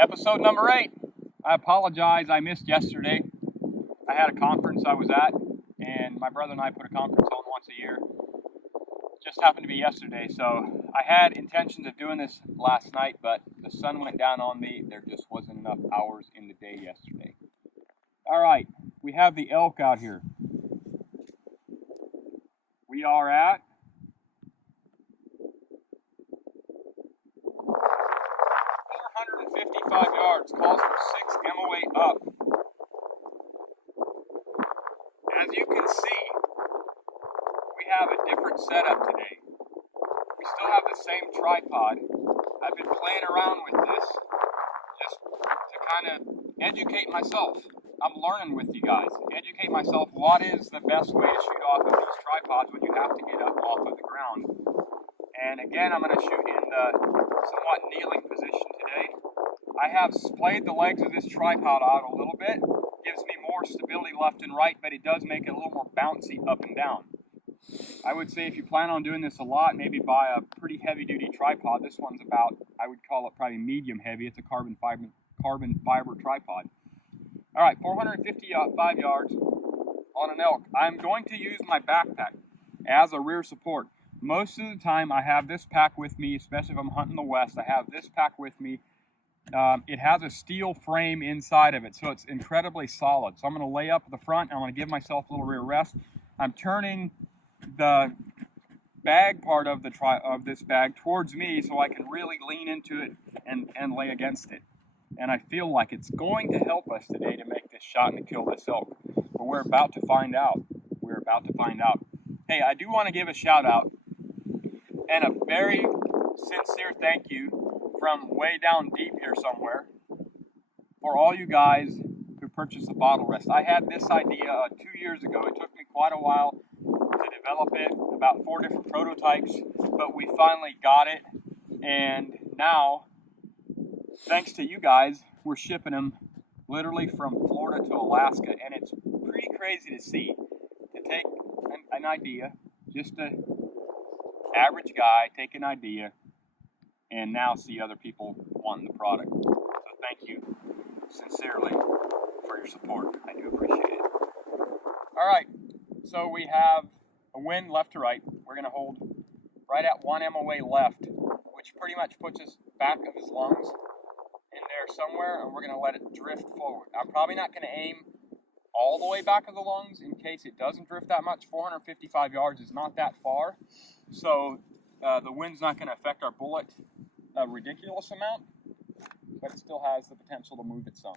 Episode number 8. I apologize, I missed yesterday. I had a conference I was at, and my brother and I put a conference on once a year. Just happened to be yesterday, so I had intentions of doing this last night, but the sun went down on me. There just wasn't enough hours in the day yesterday. Alright, we have the elk out here. We are at 455 yards, calls for 6 MOA up. As you can see, we have a different setup today. We still have the same tripod. I've been playing around with this just to kind of educate myself. I'm learning with you guys. Educate myself what is the best way to shoot off of these tripods when you have to get up off of the ground. And again, I'm going to shoot in the somewhat kneeling position today. I have splayed the legs of this tripod out a little bit. Gives me more stability left and right, but it does make it a little more bouncy up and down. I would say if you plan on doing this a lot, maybe buy a pretty heavy-duty tripod. This one's about, I would call it probably medium heavy. It's a carbon fiber tripod. All right, 455 yards on an elk. I'm going to use my backpack as a rear support. Most of the time I have this pack with me, especially if I'm hunting the west. I have this pack with me. It has a steel frame inside of it, so it's incredibly solid. So I'm going to lay up at the front, and I'm going to give myself a little rear rest. I'm turning the bag part of this bag towards me so I can really lean into it and lay against it. And I feel like it's going to help us today to make this shot and to kill this elk. But we're about to find out. We're about to find out. Hey, I do want to give a shout out and a very sincere thank you from way down deep here somewhere for all you guys who purchased the bottle rest. I had this idea 2 years ago. It took me quite a while to develop it, about 4 different prototypes, but we finally got it, and now, thanks to you guys, we're shipping them literally from Florida to Alaska, and it's pretty crazy to see, to take an idea, just an average guy take an idea, and now see other people wanting the product. So thank you sincerely for your support. I do appreciate it. All right, so we have a wind left to right. We're going to hold right at 1 MOA left, which pretty much puts us back of his lungs in there somewhere, and we're going to let it drift forward. I'm probably not going to aim all the way back of the lungs in case it doesn't drift that much. 455 yards is not that far, so the wind's not going to affect our bullet a ridiculous amount, but it still has the potential to move it some.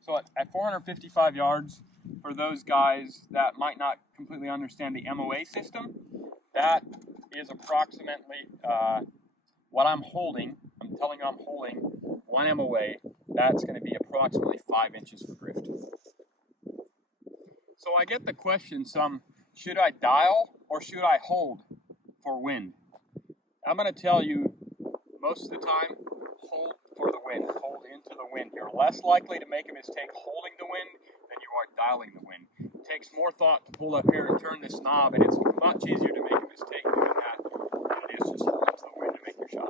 So at 455 yards, for those guys that might not completely understand the MOA system, that is approximately what I'm holding. I'm telling you I'm holding 1 MOA. That's going to be approximately 5 inches for drift. So I get the question should I dial or should I hold for wind? I'm going to tell you, most of the time, hold for the wind. Hold into the wind. You're less likely to make a mistake holding the wind than you are dialing the wind. It takes more thought to pull up here and turn this knob, and it's much easier to make a mistake doing that than it is just holding to the wind to make your shot.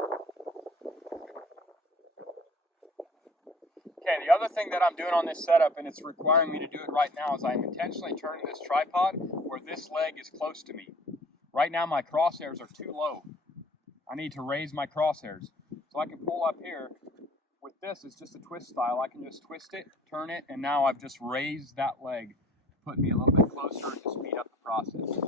Okay, the other thing that I'm doing on this setup, and it's requiring me to do it right now, is I'm intentionally turning this tripod where this leg is close to me. Right now my crosshairs are too low. I need to raise my crosshairs. So I can pull up here. With this, it's just a twist style. I can just twist it, turn it, and now I've just raised that leg, put me a little bit closer and to speed up the process.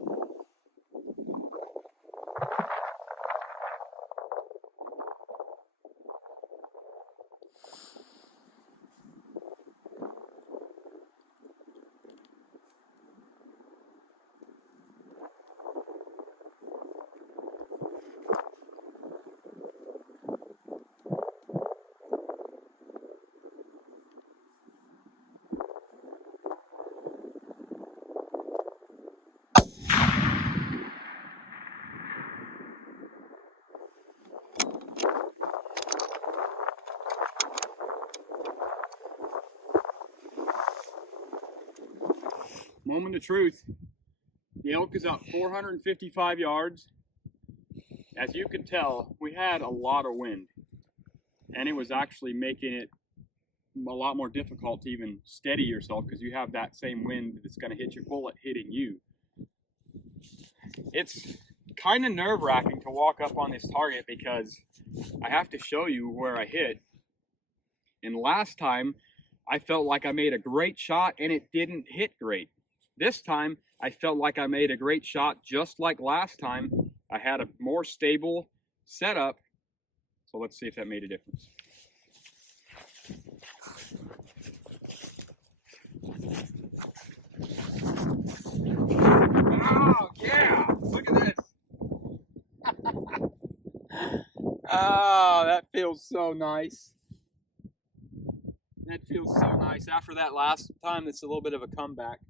Moment of truth. The elk is out 455 yards. As you can tell, we had a lot of wind. and it was actually making it a lot more difficult to even steady yourself because you have that same wind that's going to hit your bullet hitting you. It's kind of nerve-wracking to walk up on this target because I have to show you where I hit. And last time I felt like I made a great shot and it didn't hit great. This time I felt like I made a great shot just like last time. I had a more stable setup. So let's see if that made a difference. Oh, yeah! Look at this! Oh, that feels so nice. That feels so nice. After that last time, it's a little bit of a comeback.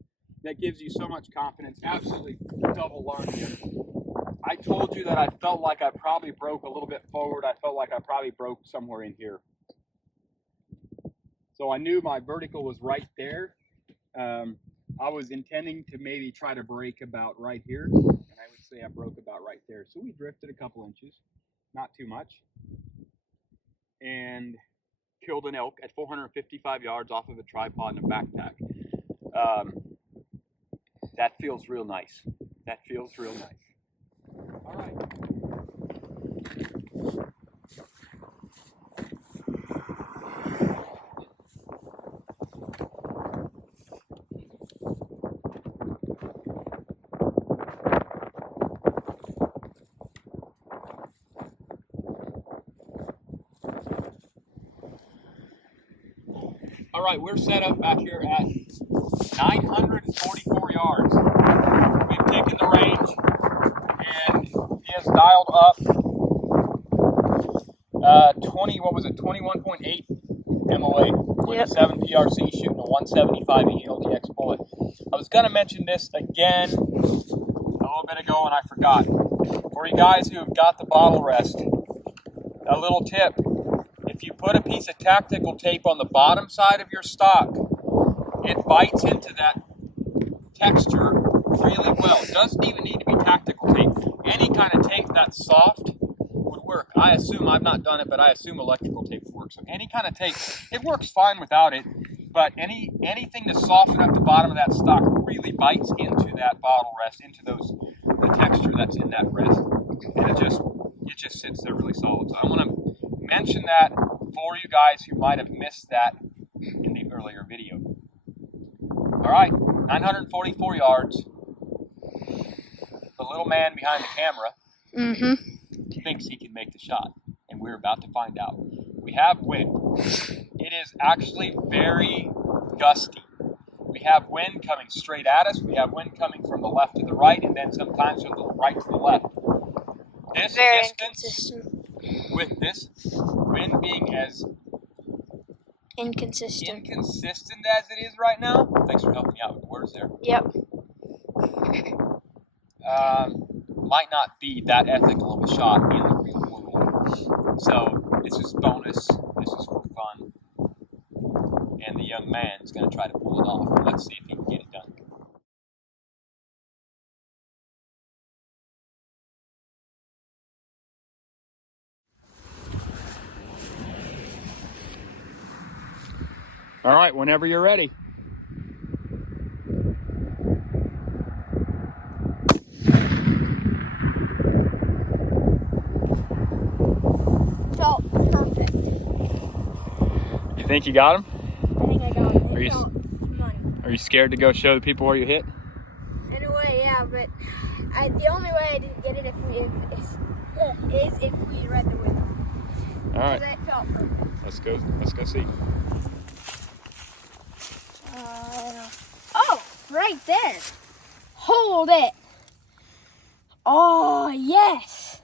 That gives you so much confidence. Absolutely double lung here. I told you that I felt like I probably broke a little bit forward. I felt like I probably broke somewhere in here. So I knew my vertical was right there. I was intending to maybe try to break about right here, and I would say I broke about right there. So we drifted a couple inches, not too much, and killed an elk at 455 yards off of a tripod and a backpack. That feels real nice. That feels real nice. All right. All right, we're set up back here at 944 yards. We've taken the range, and he has dialed up 21.8 MOA with a 7 PRC shooting a 175 ELDX bullet. I was going to mention this again a little bit ago, and I forgot. For you guys who have got the bottle rest, a little tip. If you put a piece of tactical tape on the bottom side of your stock, it bites into that texture really well. It doesn't even need to be tactical tape. Any kind of tape that's soft would work. I assume, I've not done it, but I assume electrical tape would work. So any kind of tape, it works fine without it, but anything to soften up the bottom of that stock really bites into that bottle rest, into the texture that's in that rest, and it just sits there really solid. So I want to mention that for you guys who might have missed that in the earlier video. All right, 944 yards. The little man behind the camera thinks he can make the shot, and we're about to find out. We have wind. It is actually very gusty. We have wind coming straight at us. We have wind coming from the left to the right, and then sometimes from the right to the left. This very distance, with this wind being as inconsistent as it is right now, thanks for helping me out with the words there. Yep. Might not be that ethical of a shot in the real world. So this is bonus. This is for fun. And the young man's going to try to pull it off. Let's see if he can get it done. All right, whenever you're ready. Felt perfect. You think you got him? I think I got it. It felt money. Are you scared to go show the people where you hit? In a way, yeah, but the only way I didn't get it is if we read the window. All right. Because it felt perfect. Let's go see. Oh, right there. Hold it. Oh, yes.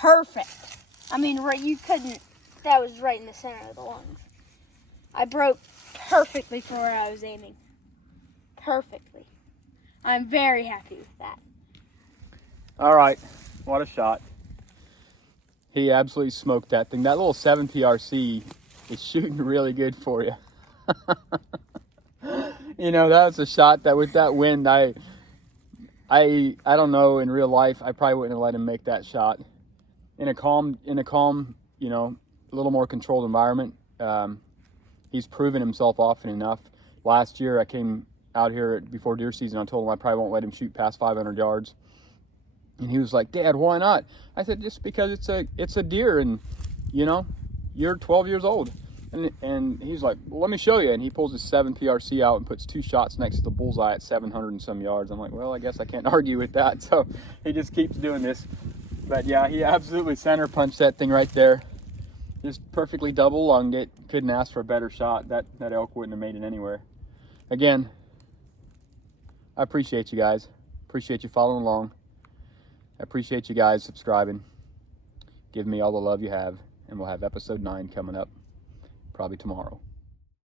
Perfect. I mean, right, you couldn't, that was right in the center of the lungs. I broke perfectly for where I was aiming. Perfectly. I'm very happy with that. All right, what a shot. He absolutely smoked that thing. That little 7 PRC is shooting really good for you. You know, that was a shot that with that wind, I don't know, in real life, I probably wouldn't have let him make that shot. In a calm, you know, little more controlled environment. He's proven himself often enough. Last year I came out here before deer season. I told him I probably won't let him shoot past 500 yards. And he was like, Dad, why not? I said, just because it's a deer, and you know, you're 12 years old. And he's like, well, let me show you. And he pulls his 7 PRC out and puts 2 shots next to the bullseye at 700 and some yards. I'm like, well, I guess I can't argue with that. So he just keeps doing this. But yeah, he absolutely center punched that thing right there. Just perfectly double lunged it. Couldn't ask for a better shot. That elk wouldn't have made it anywhere. Again, I appreciate you guys. Appreciate you following along. I appreciate you guys subscribing. Give me all the love you have. And we'll have episode 9 coming up probably tomorrow.